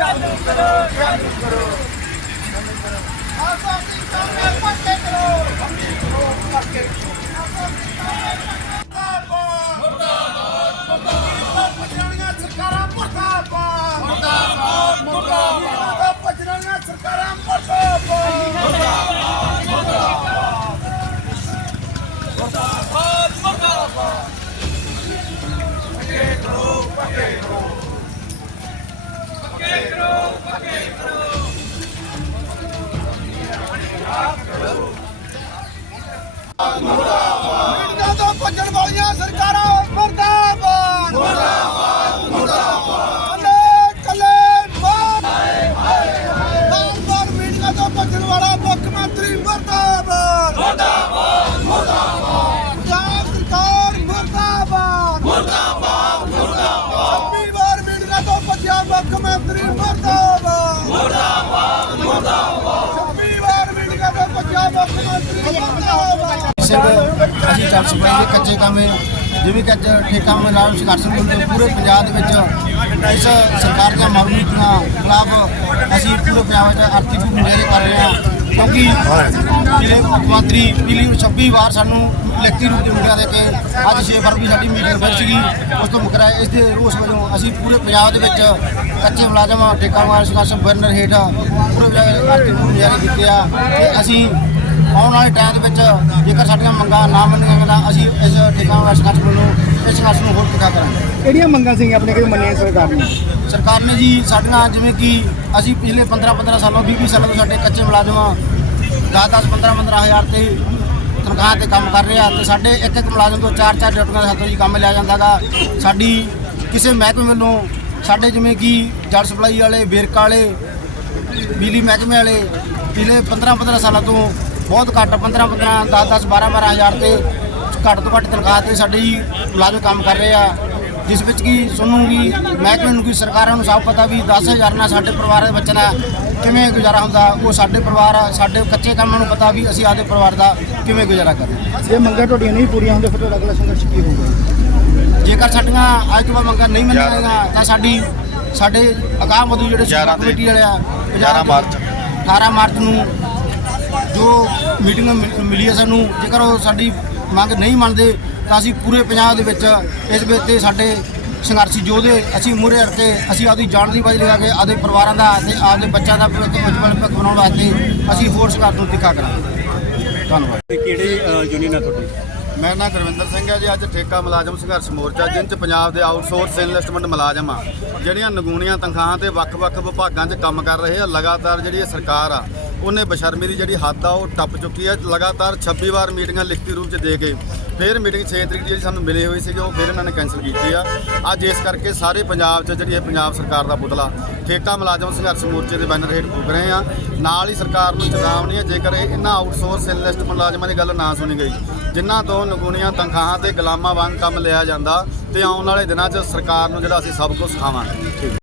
করো ਮੀਟਿੰਗਾਂ ਸਿੰਘ ਅਸੀਂ ਚੱਲ ਸਪਾਈ ਦੇ ਕੱਚੇ ਕਾਮੇ ਜਿਵੇਂ ਕਿ ਅੱਜ ਠੇਕਾ ਮਲਾਲ ਸੰਘਰਸ਼ ਅੰਦੋਲਨ ਪੂਰੇ ਪੰਜਾਬ ਦੇ ਵਿੱਚ ਇਸ ਸਰਕਾਰ ਦੀਆਂ ਮਾਰੂ ਖਿਲਾਫ ਅਸੀਂ ਪੂਰੇ ਪੰਜਾਬ ਵਿੱਚ ਆਰਥਿਕ ਮੁਜ਼ਾਹਰੇ ਕਰ ਰਹੇ ਹਾਂ। ਕਿਉਂਕਿ ਜਿਹੜੇ ਮੁੱਖ ਮੰਤਰੀ ਪਿਛਲੀ 26 ਵਾਰ ਸਾਨੂੰ ਲਿਖਤੀ ਰੂਪ ਦੇ ਮੁੰਡਿਆਂ ਦੇ ਕੇ ਅੱਜ 6 ਫਰਵਰੀ ਸਾਡੀ ਮੀਟਿੰਗ ਫਿਰ ਸੀਗੀ ਉਸ ਤੋਂ ਮੁਕਰਾ ਇਸ ਦੇ ਰੋਸ ਵਜੋਂ ਅਸੀਂ ਪੂਰੇ ਪੰਜਾਬ ਦੇ ਵਿੱਚ ਕੱਚੇ ਮੁਲਾਜ਼ਮ ਠੇਕਾ ਮਲਾਲ ਸੰਘਰਸ਼ ਬਰਨਰ ਹੇਠ ਪੂਰੇ ਆਰਥਿਕ ਮੁਜ਼ਾਹਰੇ ਕੀਤੇ ਆ ਅਸੀਂ ਆਉਣ ਵਾਲੇ ਟਾਈਮ ਦੇ ਵਿੱਚ ਜੇਕਰ ਸਾਡੀਆਂ ਮੰਗਾਂ ਨਾ ਮੰਨੀਆਂ ਤਾਂ ਅਸੀਂ ਇਸ ਠੇਕਾ ਸੰਘਰਸ਼ ਵੱਲੋਂ ਇਸ ਸੰਘਰਸ਼ ਨੂੰ ਹੋਰ ਤਿੱਖਾ ਕਰਾਂਗੇ। ਕਿਹੜੀਆਂ ਮੰਗਾਂ ਸੀ ਆਪਣੇ ਕੋਲ ਮੰਨੀਆਂ ਸਰਕਾਰ ਨੇ? ਸਰਕਾਰ ਨੇ ਜੀ ਸਾਡੀਆਂ ਜਿਵੇਂ ਕਿ ਅਸੀਂ ਪਿਛਲੇ 15 15 ਸਾਲੋਂ 20 20 ਸਾਲਾਂ ਤੋਂ ਸਾਡੇ ਕੱਚੇ ਮੁਲਾਜ਼ਮ 10 10 15 15 ਹਜ਼ਾਰ ਤੇ ਤਨਖਾਹ ਤੇ ਕੰਮ ਕਰ ਰਹੇ ਆ ਤੇ ਸਾਡੇ ਇੱਕ ਇੱਕ ਮੁਲਾਜ਼ਮ ਤੋਂ ਚਾਰ ਚਾਰ ਡਿਊਟੀਆਂ ਦੇ ਹੱਥੋਂ ਜੀ ਕੰਮ ਲਿਆ ਜਾਂਦਾਗਾ ਸਾਡੀ ਕਿਸੇ ਮਹਿਕਮੇ ਵੱਲੋਂ ਸਾਡੇ ਜਿਵੇਂ ਕਿ ਜਲ ਸਪਲਾਈ ਵਾਲੇ ਵੇਰਕਾ ਵਾਲੇ ਬਿਜਲੀ ਮਹਿਕਮੇ ਵਾਲੇ ਪਿਛਲੇ 15 15 ਸਾਲਾਂ ਤੋਂ ਬਹੁਤ ਘੱਟ 15 15 10 10 12 12 ਹਜ਼ਾਰ ਤੇ ਘੱਟ ਤੋਂ ਘੱਟ ਤਨਖਾਹ ਤੇ ਸਾਡੇ ਮੁਲਾਜ਼ਮ ਕੰਮ ਕਰ ਰਹੇ ਆ। ਜਿਸ ਵਿੱਚ ਕੀ ਸਾਨੂੰ ਵੀ ਮਹਿਕਮੇ ਨੂੰ ਕੀ ਸਰਕਾਰਾਂ ਨੂੰ ਸਭ ਪਤਾ ਵੀ 10000 ਨਾਲ ਸਾਡੇ ਪਰਿਵਾਰ ਦੇ ਬੱਚੇ ਦਾ ਕਿਵੇਂ ਗੁਜ਼ਾਰਾ ਹੁੰਦਾ ਉਹ ਸਾਡੇ ਪਰਿਵਾਰ ਸਾਡੇ ਕੱਚੇ ਕੰਮਾਂ ਨੂੰ ਪਤਾ ਵੀ ਅਸੀਂ ਆਪਦੇ ਪਰਿਵਾਰ ਦਾ ਕਿਵੇਂ ਗੁਜ਼ਾਰਾ ਕਰਦੇ ਜੇ ਮੰਗਾਂ ਤੁਹਾਡੀਆਂ ਨਹੀਂ ਪੂਰੀਆਂ ਹੁੰਦੀਆਂ ਫਿਰ ਤੁਹਾਡਾ ਅਗਲਾ ਸੰਘਰਸ਼ ਕੀ ਹੋਊਗਾ? ਜੇਕਰ ਸਾਡੀਆਂ ਅੱਜ ਤੋਂ ਬਾਅਦ ਮੰਗਾਂ ਨਹੀਂ ਮੰਨੀਆਂ ਜਾਏਗਾ ਤਾਂ ਸਾਡੀ ਸਾਡੇ ਅਕਾਮ ਮਧੂ ਜਿਹੜੇ ਕਮੇਟੀ ਵਾਲੇ ਆ 11 ਮਾਰਚ। 18 ਮਾਰਚ ਨੂੰ ਜੋ ਮੀਟਿੰਗ ਮਿਲੀ ਹੈ ਸਾਨੂੰ ਜੇਕਰ ਉਹ ਸਾਡੀ ਮੰਗ ਨਹੀਂ ਮੰਨਦੇ ਤਾਂ ਅਸੀਂ ਪੂਰੇ ਪੰਜਾਬ ਦੇ ਵਿੱਚ ਇਸ ਵਿੱਚ ਤੇ ਸਾਡੇ ਸੰਘਰਸ਼ੀ ਯੋਧੇ ਅਸੀਂ ਮੂਹਰੇ ਹਟ ਕੇ ਅਸੀਂ ਆਪਦੀ ਜਾਨ ਦੀ ਬਾਜੀ ਲਗਾ ਕੇ ਆਪਦੇ ਪਰਿਵਾਰਾਂ ਦਾ ਤੇ ਆਪਦੇ ਬੱਚਿਆਂ ਦਾ ਉਜਵਲ ਭਵਿੱਖ ਬਣਾਉਣ ਵਾਸਤੇ ਅਸੀਂ ਹੋਰ ਸੰਘਰਸ਼ ਨੂੰ ਤਿੱਖਾ ਕਰਾਂਗੇ। ਧੰਨਵਾਦ। ਕਿਹੜੇ ਯੂਨੀਅਨ ਆ ਤੁਹਾਡੀ? ਮੇਰਾ ਨਾਮ ਗੁਰਵਿੰਦਰ ਸਿੰਘ ਹੈ ਜੀ ਅੱਜ ਠੇਕਾ ਮੁਲਾਜ਼ਮ ਸੰਘਰਸ਼ ਮੋਰਚਾ ਜਿਨ ਚ ਪੰਜਾਬ ਦੇ ਆਊਟਸੋਰਸ ਇਨਵੈਸਟਮੈਂਟ ਮੁਲਾਜ਼ਮ ਆ। ਜਿਹੜੀਆਂ ਨਗੂਣੀਆਂ ਤਨਖਾਹਾਂ ਤੇ ਵੱਖ-ਵੱਖ ਵਿਭਾਗਾਂ 'ਚ ਕੰਮ ਕਰ ਰਹੇ ਆ ਲਗਾਤਾਰ ਜਿਹੜੀ ਇਹ ਸਰਕਾਰ ਆ ਉਹਨੇ ਬਸ਼ਰਮੀ ਦੀ ਜਿਹੜੀ ਹੱਦ ਆ, ਉਹ ਟੱਪ ਚੁੱਕੀ ਹੈ ਲਗਾਤਾਰ 26 ਵਾਰ ਮੀਟਿੰਗਾਂ ਲਿਖਤੀ ਰੂਪ 'ਚ ਦੇ ਕੇ ਫਿਰ ਮੀਟਿੰਗ 6 ਤਰੀਕ ਦੀ ਜਿਹੜੀ ਸਾਨੂੰ ਮਿਲੀ ਹੋਈ ਸੀ ਉਹ ਫਿਰ ਇਹਨਾਂ ਨੇ ਕੈਂਸਲ ਕੀਤੀ ਆ। ਅੱਜ ਇਸ ਕਰਕੇ ਸਾਰੇ ਪੰਜਾਬ 'ਚ ਜਿਹੜੀ ਇਹ ਪੰਜਾਬ ਸਰਕਾਰ ਦਾ ਪੁਤਲਾ ਠੇਕਾ ਮੁਲਾਜ਼ਮ ਸੰਘਰਸ਼ ਮੋਰਚੇ ਦੇ ਬੈਨਰ ਹੇਠ ਫੂਕ ਰਹੇ ਆ। ਨਾਲ ਹੀ ਸਰਕਾਰ ਨੂੰ ਚੇਤਾਵਨੀ ਹੈ ਜੇਕਰ ਇਹਨਾਂ ਆਊਟਸੋਰਸ ਲਿਸਟ ਮੁਲਾਜ਼ਮਾਂ ਦੀ ਗੱਲ ਨਾ ਸੁਣੀ ਗਈ, ਜਿਨ੍ਹਾਂ ਤੋਂ ਨਗੂਣੀਆਂ ਤਨਖਾਹਾਂ ਤੇ ਗੁਲਾਮਾਂ ਵਾਂਗ ਕੰਮ ਲਿਆ ਜਾਂਦਾ ਤੇ ਆਉਣ ਵਾਲੇ ਦਿਨਾਂ 'ਚ ਸਰਕਾਰ ਨੂੰ ਜਿਹੜਾ ਅਸੀਂ ਸਭ ਕੁਝ ਸਿਖਾਵਾਂਗੇ।